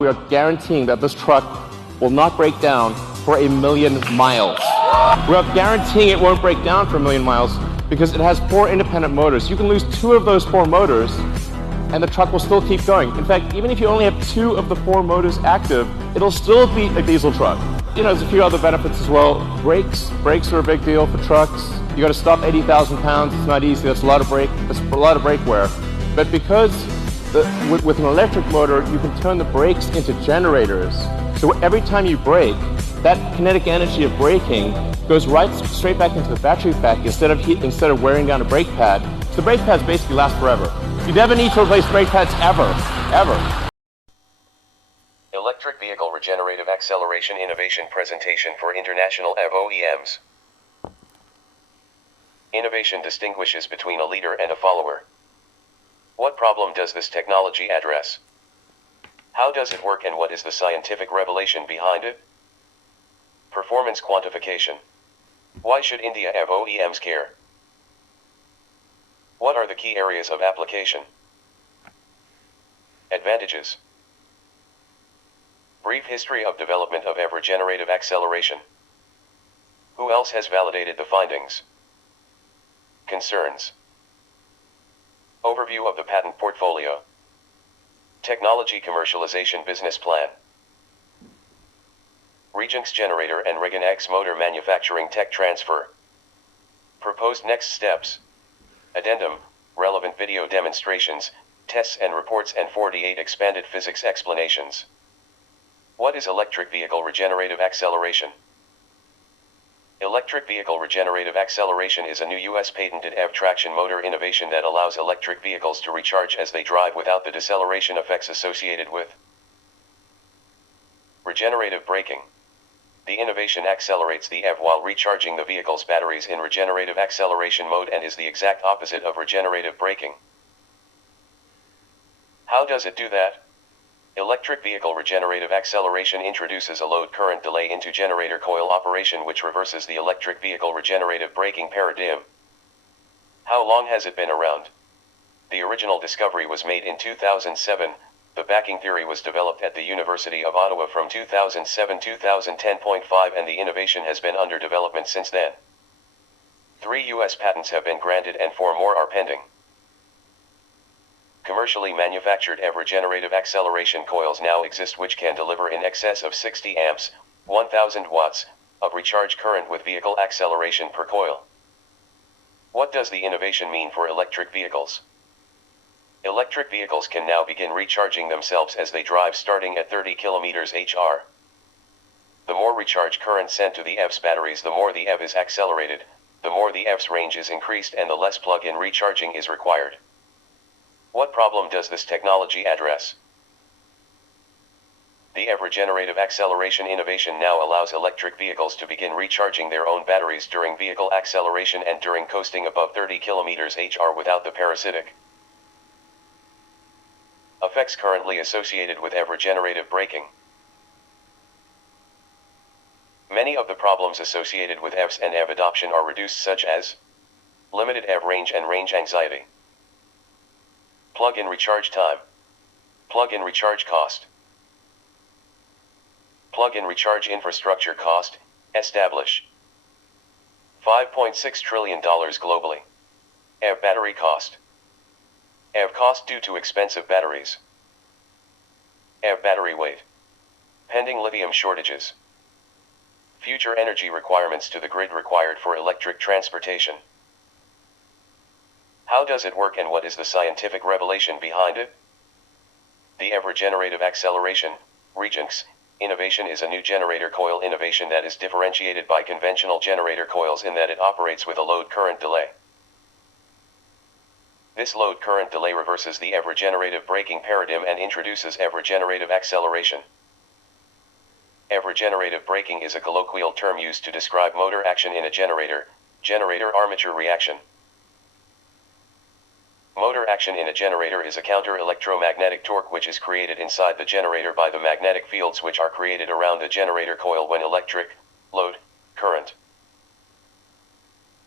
We are guaranteeing that this truck will not break down for 1,000,000 miles. We are guaranteeing it won't break down for 1,000,000 miles because it has 4 independent motors. You can lose 2 of those 4 motors and the truck will still keep going. In fact, even if you only have 2 of the 4 motors active, it'll still be a diesel truck. There's a few other benefits as well. Brakes are a big deal for trucks. You got to stop 80,000 pounds. It's not easy. That's a lot of brake wear. But because with an electric motor, you can turn the brakes into generators. So every time you brake, that kinetic energy of braking goes straight back into the battery pack instead of wearing down a brake pad. So the brake pads basically last forever. You never need to replace brake pads ever. Electric Vehicle Regenerative Acceleration Innovation Presentation for International EV OEMs. Innovation distinguishes between a leader and a follower. What problem does this technology address? How does it work and what is the scientific revelation behind it? Performance quantification. Why should India EV OEMs care? What are the key areas of application? Advantages. Brief history of development of EV regenerative acceleration. Who else has validated the findings? Concerns. Overview of the patent portfolio. Technology commercialization business plan. Regenx generator and Regen X motor manufacturing tech transfer. Proposed next steps. Addendum, relevant video demonstrations, tests and reports and 48 expanded physics explanations. What is electric vehicle regenerative acceleration? Electric vehicle regenerative acceleration is a new U.S. patented EV traction motor innovation that allows electric vehicles to recharge as they drive without the deceleration effects associated with regenerative braking. The innovation accelerates the EV while recharging the vehicle's batteries in regenerative acceleration mode and is the exact opposite of regenerative braking. How does it do that? Electric vehicle regenerative acceleration introduces a load current delay into generator coil operation which reverses the electric vehicle regenerative braking paradigm. How long has it been around? The original discovery was made in 2007. The backing theory was developed at the University of Ottawa from 2007-2010.5 and the innovation has been under development since then. 3 U.S. patents have been granted and 4 more are pending. Commercially manufactured EV regenerative acceleration coils now exist which can deliver in excess of 60 amps, 1000 watts, of recharge current with vehicle acceleration per coil. What does the innovation mean for electric vehicles? Electric vehicles can now begin recharging themselves as they drive starting at 30 km/h. The more recharge current sent to the EV's batteries, the more the EV is accelerated, the more the EV's range is increased and the less plug-in recharging is required. What problem does this technology address? The EV regenerative acceleration innovation now allows electric vehicles to begin recharging their own batteries during vehicle acceleration and during coasting above 30 km/h without the parasitic effects currently associated with EV regenerative braking. Many of the problems associated with EVs and EV adoption are reduced, such as limited EV range and range anxiety, plug-in recharge time, plug-in recharge cost, plug-in recharge infrastructure cost, establish $5.6 trillion globally. EV battery cost. EV cost due to expensive batteries. EV battery weight. Pending lithium shortages. Future energy requirements to the grid required for electric transportation. How does it work and what is the scientific revelation behind it? The EV regenerative acceleration, Regenx, innovation is a new generator coil innovation that is differentiated by conventional generator coils in that it operates with a load current delay. This load current delay reverses the EV regenerative braking paradigm and introduces EV regenerative acceleration. EV regenerative braking is a colloquial term used to describe motor action in a generator, generator armature reaction. Motor action in a generator is a counter-electromagnetic torque which is created inside the generator by the magnetic fields which are created around the generator coil when electric, load, current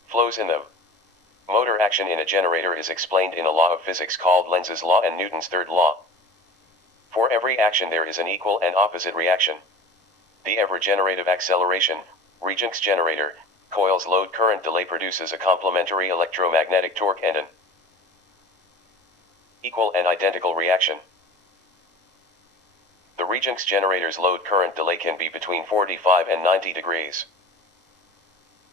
flows in them. Motor action in a generator is explained in a law of physics called Lenz's law and Newton's third law. For every action there is an equal and opposite reaction. The ever-generative acceleration, Regenx generator, coil's load current delay produces a complementary electromagnetic torque and an equal and identical reaction. The Regenx generator's load current delay can be between 45 and 90 degrees.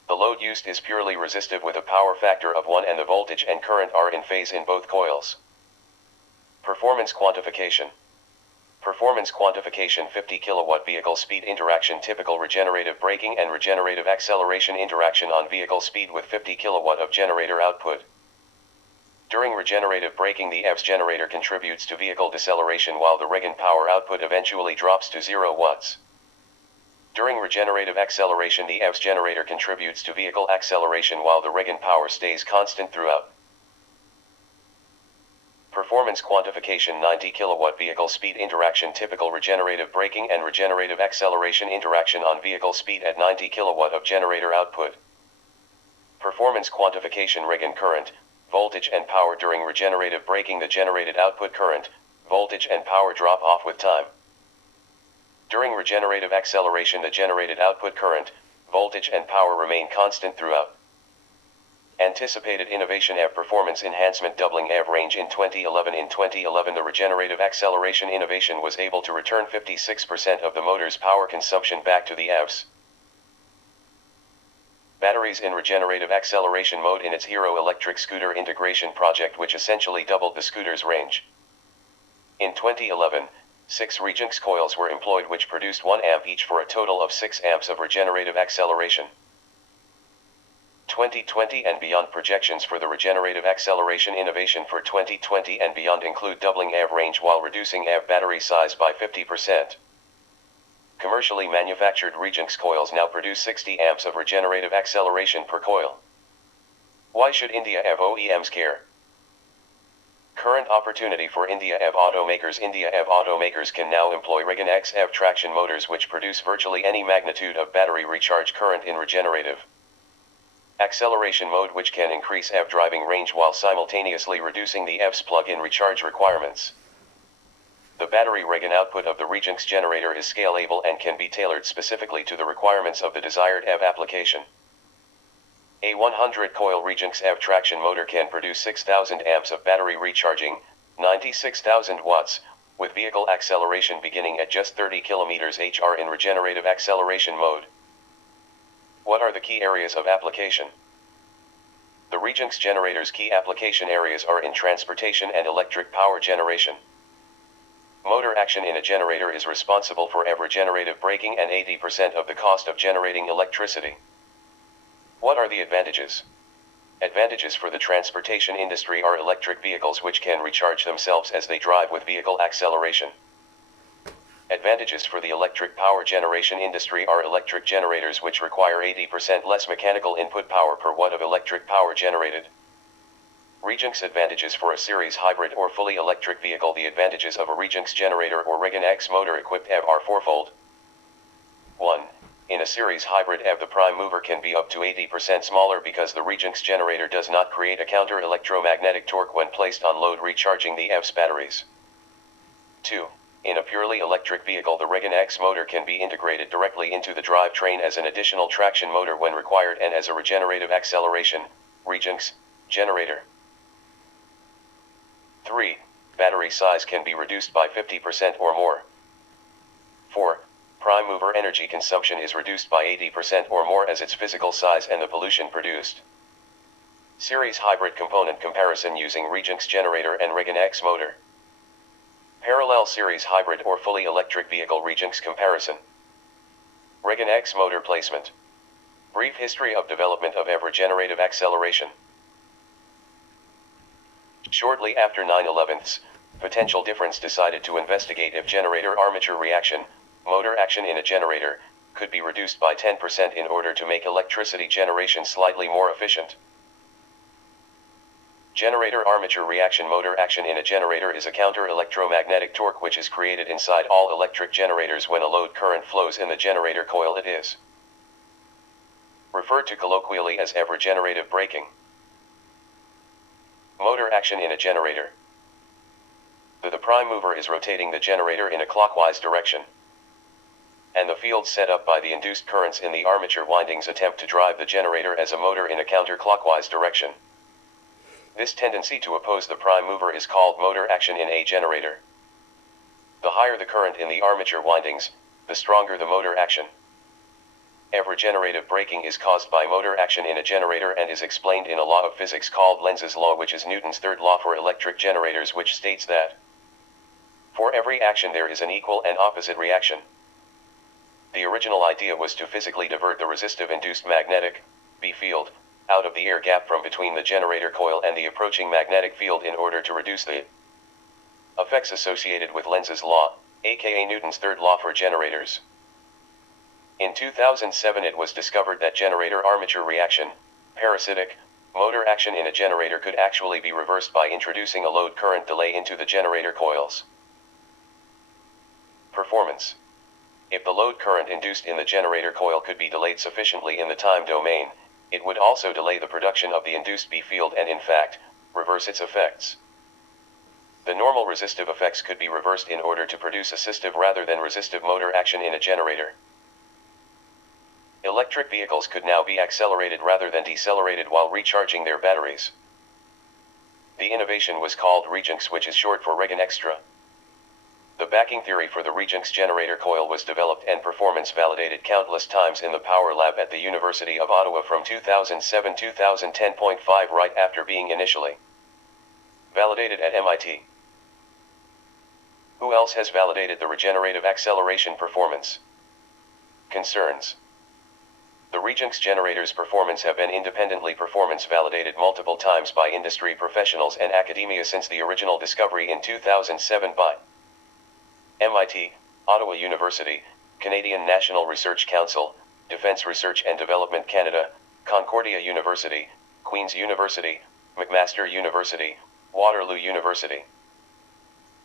The load used is purely resistive with a power factor of 1 and the voltage and current are in phase in both coils. Performance quantification. Performance quantification 50 kilowatt vehicle speed interaction typical regenerative braking and regenerative acceleration interaction on vehicle speed with 50 kilowatt of generator output. During regenerative braking the EV's generator contributes to vehicle deceleration while the regen power output eventually drops to 0 watts. During regenerative acceleration the EV's generator contributes to vehicle acceleration while the regen power stays constant throughout. Performance quantification 90 kilowatt vehicle speed interaction typical regenerative braking and regenerative acceleration interaction on vehicle speed at 90 kilowatt of generator output. Performance quantification regen current, voltage and power during regenerative braking the generated output current, voltage and power drop off with time. During regenerative acceleration the generated output current, voltage and power remain constant throughout. Anticipated innovation EV performance enhancement doubling EV range in 2011. In 2011 the regenerative acceleration innovation was able to return 56% of the motor's power consumption back to the EVs. Batteries in regenerative acceleration mode in its Hero electric scooter integration project which essentially doubled the scooter's range. In 2011, 6 Regenx coils were employed which produced 1 amp each for a total of 6 amps of regenerative acceleration. 2020 and beyond projections for the regenerative acceleration innovation for 2020 and beyond include doubling EV range while reducing EV battery size by 50%. Commercially manufactured Regenx coils now produce 60 amps of regenerative acceleration per coil. Why should India EV OEMs care? Current opportunity for India EV automakers. India EV automakers can now employ Regen X EV traction motors which produce virtually any magnitude of battery recharge current in regenerative acceleration mode which can increase EV driving range while simultaneously reducing the EV's plug-in recharge requirements. The battery regen output of the Regenx generator is scalable and can be tailored specifically to the requirements of the desired EV application. A 100-coil Regenx EV traction motor can produce 6,000 amps of battery recharging, 96,000 watts, with vehicle acceleration beginning at just 30 km/h in regenerative acceleration mode. What are the key areas of application? The Regenx generator's key application areas are in transportation and electric power generation. Motor action in a generator is responsible for EV regenerative braking and 80% of the cost of generating electricity. What are the advantages? Advantages for the transportation industry are electric vehicles which can recharge themselves as they drive with vehicle acceleration. Advantages for the electric power generation industry are electric generators which require 80% less mechanical input power per watt of electric power generated. Regenx advantages for a series hybrid or fully electric vehicle. The advantages of a Regenx generator or Regen X motor equipped EV are fourfold. 1. In a series hybrid EV the prime mover can be up to 80% smaller because the Regenx generator does not create a counter-electromagnetic torque when placed on load recharging the EV's batteries. 2. In a purely electric vehicle the Regen X motor can be integrated directly into the drivetrain as an additional traction motor when required and as a regenerative acceleration, Regenx, generator. 3. Battery size can be reduced by 50% or more. 4. Prime mover energy consumption is reduced by 80% or more as its physical size and the pollution produced. Series hybrid component comparison using Regenx generator and Regen X motor. Parallel series hybrid or fully electric vehicle Regenx comparison. Regen X motor placement. Brief history of development of EV regenerative acceleration. Shortly after 9/11's potential difference decided to investigate if generator armature reaction, motor action in a generator, could be reduced by 10% in order to make electricity generation slightly more efficient. Generator armature reaction motor action in a generator is a counter-electromagnetic torque which is created inside all electric generators when a load current flows in the generator coil. It is referred to colloquially as EV regenerative braking. Motor action in a generator. The prime mover is rotating the generator in a clockwise direction, and the fields set up by the induced currents in the armature windings attempt to drive the generator as a motor in a counterclockwise direction. This tendency to oppose the prime mover is called motor action in a generator. The higher the current in the armature windings, the stronger the motor action. Regenerative braking is caused by motor action in a generator and is explained in a law of physics called Lenz's law, which is Newton's third law for electric generators, which states that for every action there is an equal and opposite reaction. The original idea was to physically divert the resistive induced magnetic B field out of the air gap from between the generator coil and the approaching magnetic field in order to reduce the effects associated with Lenz's law, aka Newton's third law for generators. In 2007 it was discovered that generator armature reaction, parasitic, motor action in a generator could actually be reversed by introducing a load current delay into the generator coils. Performance. If the load current induced in the generator coil could be delayed sufficiently in the time domain, it would also delay the production of the induced B field and in fact, reverse its effects. The normal resistive effects could be reversed in order to produce assistive rather than resistive motor action in a generator. Electric vehicles could now be accelerated rather than decelerated while recharging their batteries. The innovation was called Rejunx, which is short for Regen Extra. The backing theory for the Rejunx generator coil was developed and performance validated countless times in the Power Lab at the University of Ottawa from 2007-2010.5 right after being initially validated at MIT. Who else has validated the regenerative acceleration performance? Concerns. The Rejunx generator's performance have been independently performance validated multiple times by industry professionals and academia since the original discovery in 2007 by MIT, Ottawa University, Canadian National Research Council, Defence Research and Development Canada, Concordia University, Queen's University, McMaster University, Waterloo University.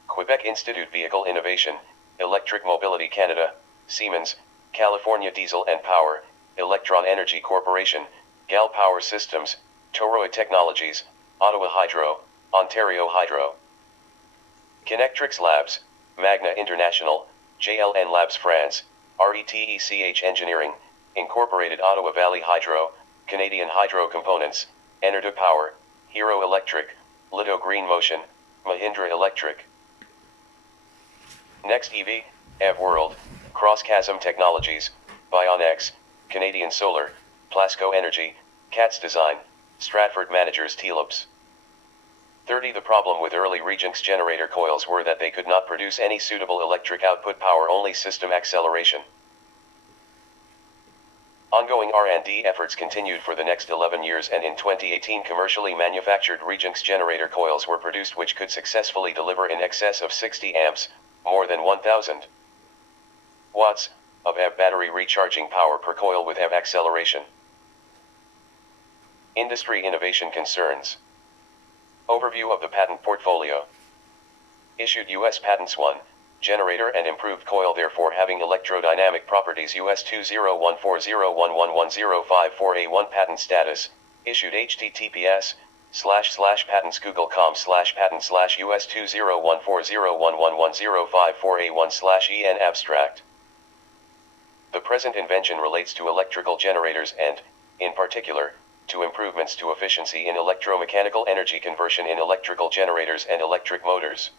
Quebec Institute Vehicle Innovation, Electric Mobility Canada, Siemens, California Diesel and Power, Electron Energy Corporation, Gal Power Systems, Toroid Technologies, Ottawa Hydro, Ontario Hydro. Kinectrix Labs, Magna International, JLN Labs France, RETECH Engineering, Incorporated Ottawa Valley Hydro, Canadian Hydro Components, Energy Power, Hero Electric, Lido Green Motion, Mahindra Electric. Next EV, EV World, Cross Chasm Technologies, Bionex, Canadian Solar, Plasco Energy, CATS Design, Stratford Managers Telebs. 30. The problem with early Rejunx generator coils were that they could not produce any suitable electric output power, only system acceleration. Ongoing R&D efforts continued for the next 11 years and in 2018 commercially manufactured Rejunx generator coils were produced which could successfully deliver in excess of 60 amps, more than 1000 watts, of EV battery recharging power per coil with EV acceleration. Industry innovation concerns. Overview of the patent portfolio. Issued U.S. patents 1. Generator and improved coil therefore having electrodynamic properties US 20140111054A1 patent status. Issued https://patentsgoogle.com/patent/US 20140111054A1/en abstract. The present invention relates to electrical generators and, in particular, to improvements to efficiency in electromechanical energy conversion in electrical generators and electric motors.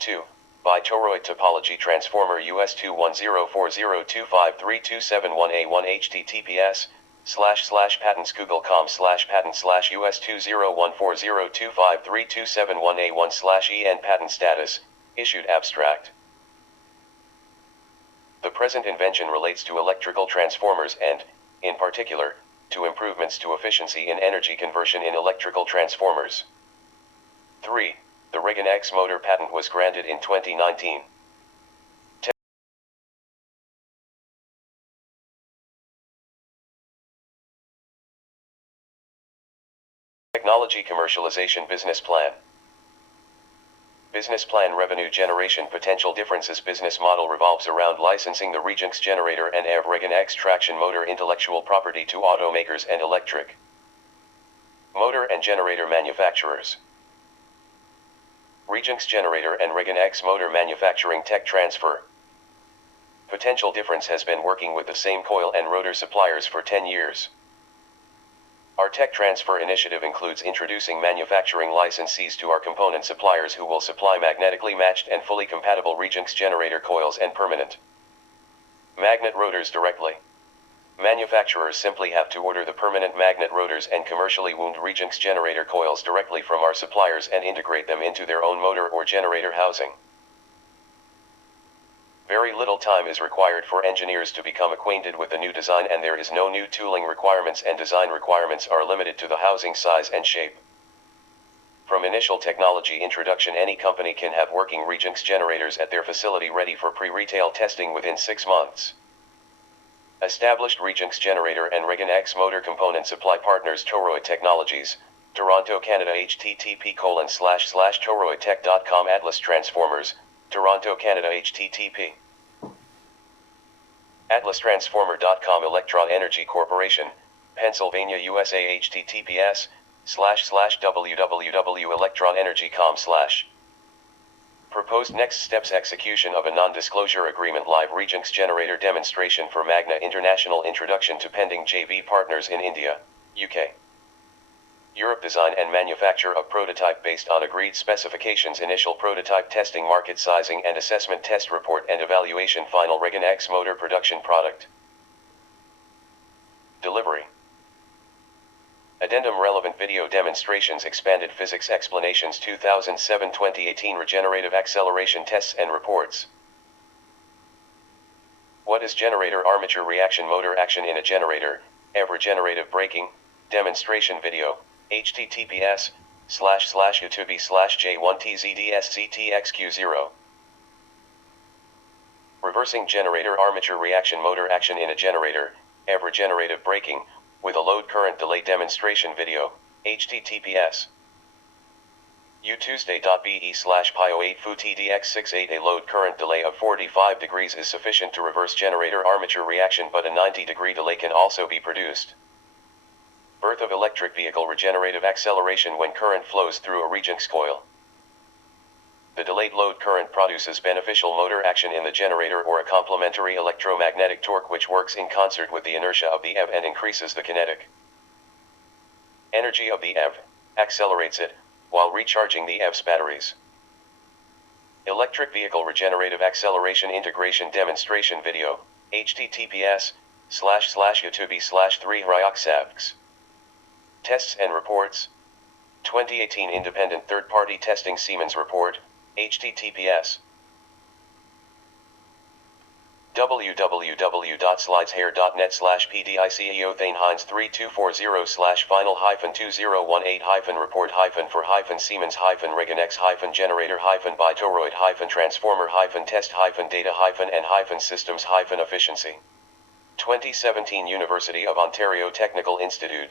2. By toroid topology transformer US 21040253271A1 https://patentsgoogle.com/patent/US 20140253271A1/en patent status, issued abstract. The present invention relates to electrical transformers and, in particular, to improvements to efficiency in energy conversion in electrical transformers. 3. The Regen X motor patent was granted in 2019. Technology Commercialization Business Plan. Business plan. Revenue generation potential differences. Business model revolves around licensing the Rejunx generator and EV Regen X traction motor intellectual property to automakers and electric motor and generator manufacturers. Regenx generator and Regan X motor manufacturing tech transfer. Potential difference has been working with the same coil and rotor suppliers for 10 years. Our tech transfer initiative includes introducing manufacturing licensees to our component suppliers who will supply magnetically matched and fully compatible Regenx generator coils and permanent magnet rotors directly. Manufacturers simply have to order the permanent magnet rotors and commercially wound Regenx generator coils directly from our suppliers and integrate them into their own motor or generator housing. Very little time is required for engineers to become acquainted with the new design, and there is no new tooling requirements, and design requirements are limited to the housing size and shape. From initial technology introduction, any company can have working Regenx generators at their facility ready for pre-retail testing within 6 months. Established Regenx generator and Regan X motor component supply partners: Toroid Technologies, Toronto, Canada. http://toroidtech.com. Atlas Transformers, Toronto, Canada. http atlastransformer.com. Electron Energy Corporation, Pennsylvania, USA. https://www.electronenergy.com/. Proposed next steps: execution of a non-disclosure agreement. Live Regenx generator demonstration for Magna International. Introduction to pending JV partners in India, UK, Europe. Design and manufacture of prototype based on agreed specifications. Initial prototype testing. Market sizing and assessment. Test report and evaluation. Final Regan X motor production product delivery. Addendum relevant video demonstrations. Expanded physics explanations. 2007-2018 regenerative acceleration tests and reports. What is generator armature reaction? Motor action in a generator. Regenerative braking demonstration video. https://youtube/j1tzdsctxq0. Reversing generator armature reaction. Motor action in a generator. Regenerative braking with a load current delay demonstration video. https utuesday.be/pio8futdx68. A load current delay of 45 degrees is sufficient to reverse generator armature reaction, but a 90-degree delay can also be produced. Birth of electric vehicle regenerative acceleration when current flows through a Regenx coil. The delayed load current produces beneficial motor action in the generator or a complementary electromagnetic torque which works in concert with the inertia of the EV and increases the kinetic energy of the EV, accelerates it, while recharging the EV's batteries. Electric vehicle regenerative acceleration integration demonstration video. https://youtube/3ryoxavx. Tests and reports. 2018 independent third-party testing Siemens report. https www.slideshere.net/PDICEO-final-3240/final-2018-for-Siemens-Regan-X-generator- by-Toroid-Transformer-data-and-system-and-efficiency. 2017 University of Ontario Technical Institute.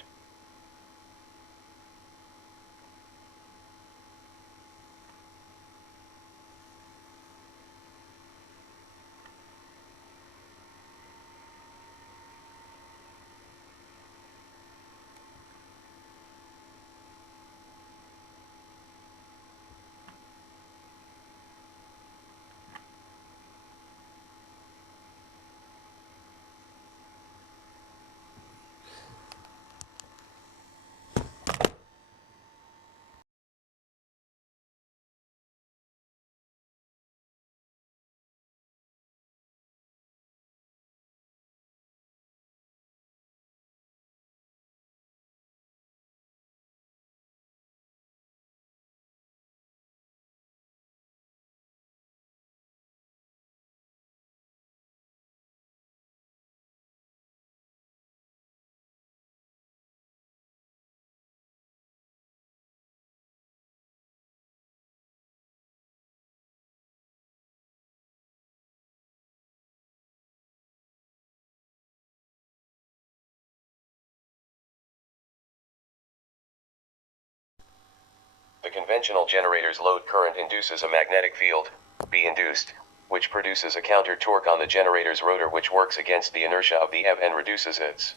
The conventional generator's load current induces a magnetic field, B induced, which produces a counter torque on the generator's rotor which works against the inertia of the EV and reduces its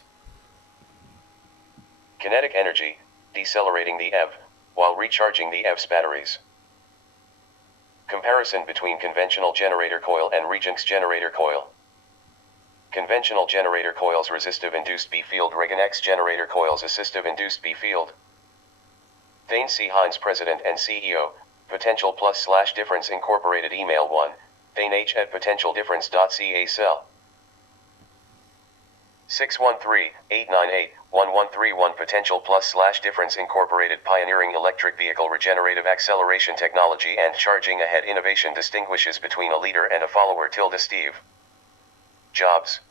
kinetic energy, decelerating the EV, while recharging the EV's batteries. Comparison between conventional generator coil and Regenx generator coil. Conventional generator coils resistive induced B field, Regenx generator coils assistive induced B field. Thane C. Hines, President and CEO, Potential Plus / Difference Incorporated. Email 1, thaneh@potentialdifference.ca. Cell 613-898-1131. Potential Plus / Difference Incorporated, pioneering electric vehicle regenerative acceleration technology and charging ahead innovation, distinguishes between a leader and a follower. Steve Jobs.